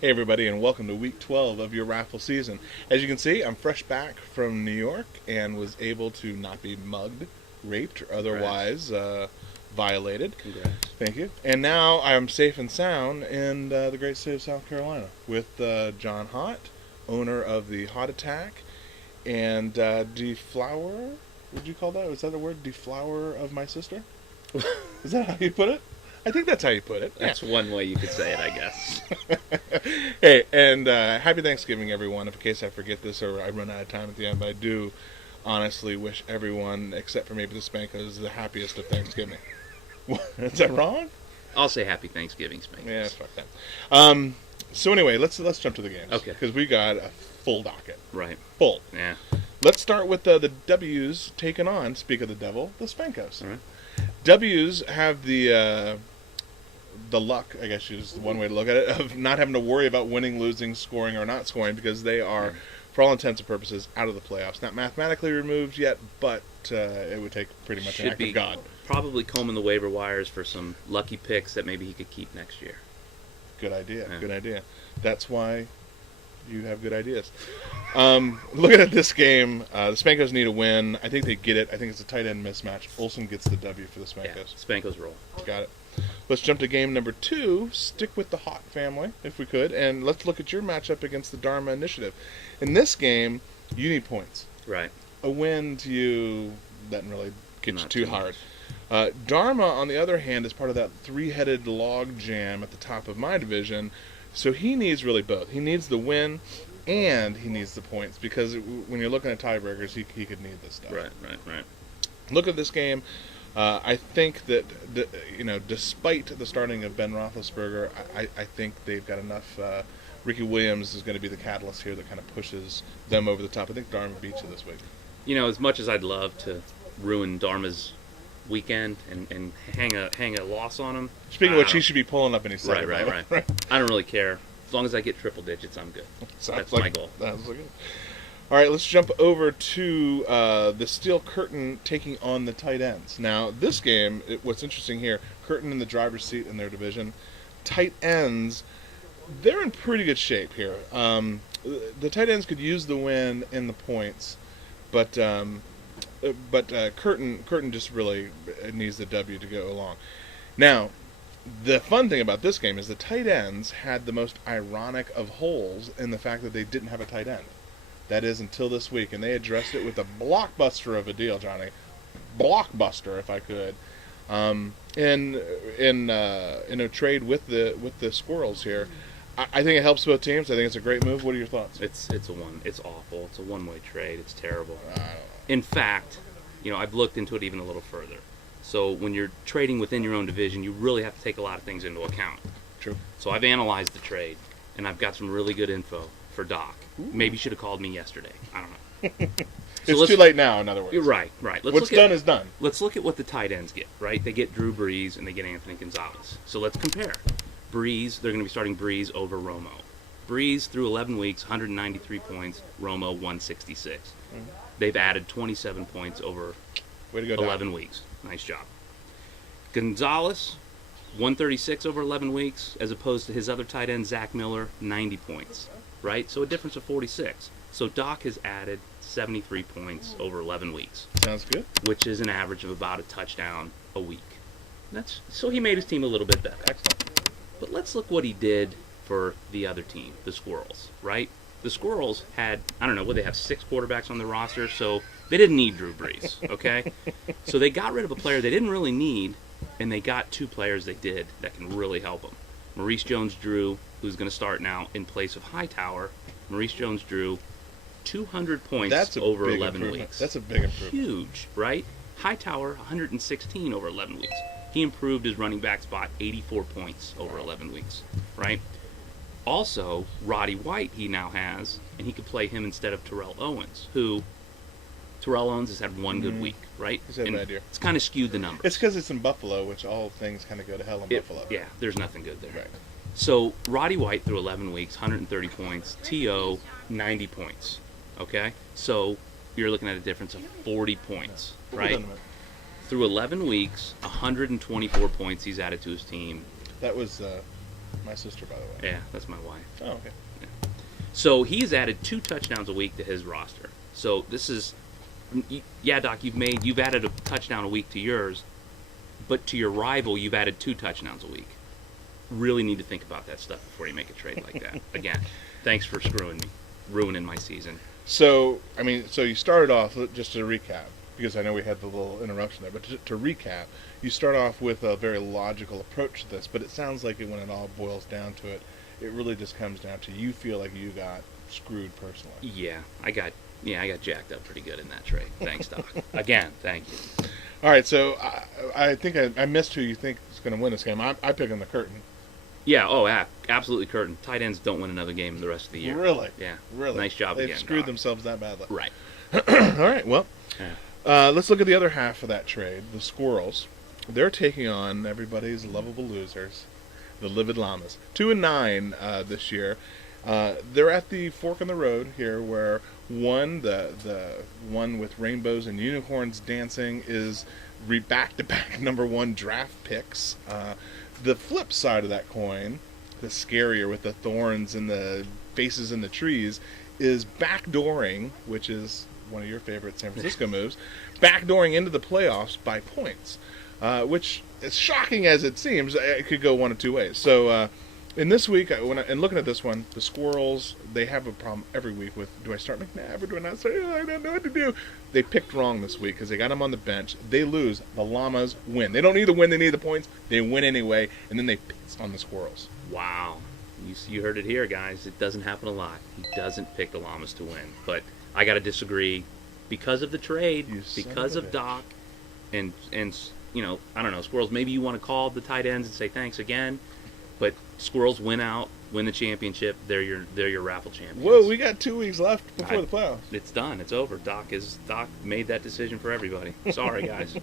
Hey everybody, and welcome to week 12 of your RaFFle season. As you can see, I'm fresh back from New York and was able to not be mugged, raped, or otherwise violated. Congrats. Thank you. And now I'm safe and sound in the great state of South Carolina with John Hott, owner of the Hot Attack, and deflower. Would you call that? Was that the word? Deflower of my sister? Is that how you put it? I think that's how you put it. That's one way you could say it, I guess. Hey, and happy Thanksgiving, everyone. In case I forget this or I run out of time at the end, but I do honestly wish everyone, except for maybe the Spankos, the happiest of Thanksgiving. Is that wrong? I'll say happy Thanksgiving, Spank. Yeah, fuck that. So anyway, let's jump to the games. Okay. Because we got a full docket. Right. Full. Yeah. Let's start with the W's taking on, speak of the devil, the Spankos. All right. W's have the luck, I guess is one way to look at it, of not having to worry about winning, losing, scoring, or not scoring because they are, for all intents and purposes, out of the playoffs. Not mathematically removed yet, but it would take pretty much an act of God. Probably combing the waiver wires for some lucky picks that maybe he could keep next year. Good idea. Yeah. Good idea. That's why you have good ideas. Looking at this game, the Spankos need a win. I think they get it. I think it's a tight end mismatch. Olsen gets the W for the Spankos. Yeah, Spankos roll. Got it. Let's jump to game number 2. Stick with the Hot family, if we could, and let's look at your matchup against the Dharma Initiative. In this game, you need points. Right. A win to you doesn't really get you Not too too hard. Dharma, on the other hand, is part of that three-headed log jam at the top of my division, so he needs really both. He needs the win, and he needs the points, because when you're looking at tiebreakers, he could need this stuff. Right. Look at this game. I think that, despite the starting of Ben Roethlisberger, I think they've got enough. Ricky Williams is going to be the catalyst here that kind of pushes them over the top. I think Dharma beats you this week. You know, as much as I'd love to ruin Dharma's weekend and hang a loss on him. Speaking of which, he should be pulling up any second. Right. I don't really care. As long as I get triple digits, I'm good. That's my goal. That's good. All right, let's jump over to the Steel Curtain taking on the tight ends. Now, this game, what's interesting here, Curtain in the driver's seat in their division. Tight ends, they're in pretty good shape here. The tight ends could use the win in the points, but Curtain just really needs the W to go along. Now, the fun thing about this game is the tight ends had the most ironic of holes in the fact that they didn't have a tight end. That is until this week, and they addressed it with a blockbuster of a deal, Johnny. Blockbuster, if I could. In a trade with the Squirrels here, I think it helps both teams. I think it's a great move. What are your thoughts? It's awful. It's a one-way trade. It's terrible. In fact, I've looked into it even a little further. So when you're trading within your own division, you really have to take a lot of things into account. True. So I've analyzed the trade, and I've got some really good info for Doc. Ooh. Maybe you should have called me yesterday. I don't know. It's too late now, in other words. Right. What's done is done. Let's look at what the tight ends get, right? They get Drew Brees and they get Anthony Gonzalez. So let's compare. Brees, they're going to be starting Brees over Romo. Brees, through 11 weeks, 193 points. Romo, 166. Mm-hmm. They've added 27 points over Way to go, 11 Doc. weeks. Nice job. Gonzalez, 136 over 11 weeks, as opposed to his other tight end, Zach Miller, 90 points. Right? So a difference of 46. So Doc has added 73 points over 11 weeks. Sounds good. Which is an average of about a touchdown a week. So he made his team a little bit better. Excellent. But let's look what he did for the other team, the Squirrels, right? The Squirrels had, they have 6 quarterbacks on their roster, so they didn't need Drew Brees, okay? So they got rid of a player they didn't really need, and they got 2 players they did that can really help them. Maurice Jones-Drew, who's going to start now in place of Hightower. Maurice Jones-Drew, 200 points over 11 weeks. That's a big improvement. Huge, right? Hightower, 116 over 11 weeks. He improved his running back spot 84 points over 11 weeks, right? Also, Roddy White he now has, and he could play him instead of Terrell Owens, who Terrell Owens has had one good week, right? He's had a bad year. It's kind of skewed the numbers. It's because it's in Buffalo, which all things kind of go to hell in Buffalo. Yeah, there's nothing good there. Right. So, Roddy White through 11 weeks, 130 points. T.O., 90 points. Okay? So, you're looking at a difference of 40 points, right? Through 11 weeks, 124 points he's added to his team. That was My sister, by the way. Yeah, that's my wife. Oh, okay. So he's added 2 touchdowns a week to his roster. So this is, yeah, Doc, you've added a touchdown a week to yours, but to your rival, you've added 2 touchdowns a week. Really need to think about that stuff before you make a trade like that. Again, thanks for screwing me, ruining my season. So, I mean, so you started off, just to recap, because I know we had the little interruption there, but to recap, you start off with a very logical approach to this, but it sounds like when it all boils down to it, it really just comes down to you feel like you got screwed personally. Yeah, I got jacked up pretty good in that trade. Thanks, Doc. Again, thank you. All right, so I think I missed who you think is going to win this game. I pick on the curtain. Yeah, absolutely curtain. Tight ends don't win another game the rest of the year. Really? Yeah. Really? Nice job They've again, screwed Doc. themselves that badly. Right. All right, well, Yeah. let's look at the other half of that trade, the Squirrels. They're taking on everybody's lovable losers, the Livid Llamas. 2-9 this year. They're at the fork in the road here, where the one with rainbows and unicorns dancing is back-to-back number 1 draft picks. The flip side of that coin, the scarier with the thorns and the faces in the trees, is backdooring, which is one of your favorite San Francisco moves, backdooring into the playoffs by points, which, as shocking as it seems, it could go one of 2 ways. So in this week, and looking at this one, the Squirrels, they have a problem every week with, do I start McNabb or do I not start? I don't know what to do. They picked wrong this week because they got him on the bench. They lose. The Llamas win. They don't need to win. They need the points. They win anyway, and then they piss on the Squirrels. Wow. You heard it here, guys. It doesn't happen a lot. He doesn't pick the Llamas to win. But I got to disagree because of the trade, because of Doc, and you know, I don't know, Squirrels, maybe you want to call the tight ends and say thanks again, but Squirrels win the championship. They're your RaFFLe champions. Whoa, we got 2 weeks left before the playoffs. It's done. It's over. Doc made that decision for everybody. Sorry, guys.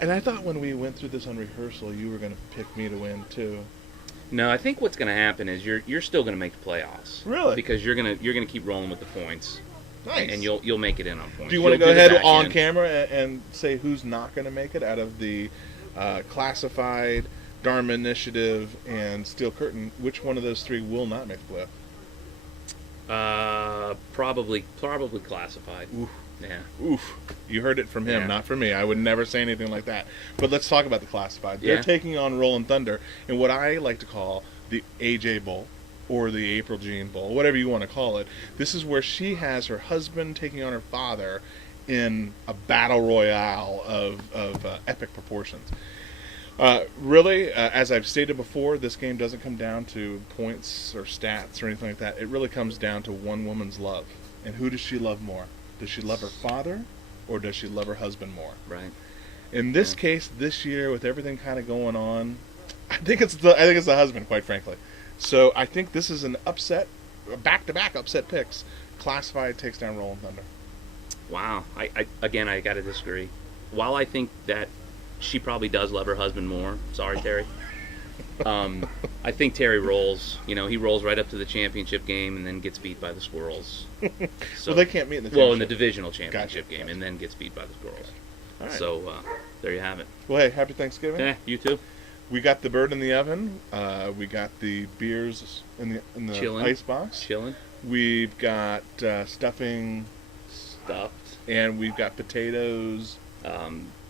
And I thought when we went through this on rehearsal, you were going to pick me to win too. No, I think what's going to happen is you're still going to make the playoffs. Really? Because you're gonna keep rolling with the points. Nice. And you'll make it in on points. Do you want to go ahead on camera and say who's not going to make it out of the Classified, Dharma Initiative, and Steel Curtain? Which one of those 3 will not make the playoff? Probably Classified. Oof. Yeah. Oof. You heard it from him, Yeah. not from me. I would never say anything like that. But let's talk about the Classified. They're Yeah. taking on Rolling Thunder in what I like to call the AJ Bowl, or the April Jean Bowl, whatever you want to call it. This is where she has her husband taking on her father in a battle royale of epic proportions. Really, as I've stated before, this game doesn't come down to points or stats or anything like that. It really comes down to one woman's love. And who does she love more? Does she love her father, or does she love her husband more? Right. In this case, this year, with everything kind of going on, I think it's the husband, quite frankly. So I think this is an upset, back-to-back upset picks. Classified takes down Rolling Thunder. Wow. I got to disagree. While I think that she probably does love her husband more, sorry, Terry, I think Terry rolls. You know, he rolls right up to the championship game and then gets beat by the Squirrels. So, Well, they can't meet in the well, in the championship. divisional championship Gotcha. game, and then gets beat by the Squirrels. All right. So there you have it. Well, hey, happy Thanksgiving. Yeah, you too. We got the bird in the oven. We got the beers in the Chillin'. ice box. Chilling. We've got stuffing, Stuffed. and we've got potatoes.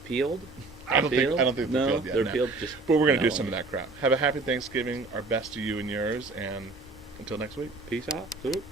Peeled. I don't think they're No, peeled yet. they're no. peeled. Just. But we're gonna do no. some of that crap. Have a happy Thanksgiving. Our best to you and yours. And until next week. Peace out. Dude.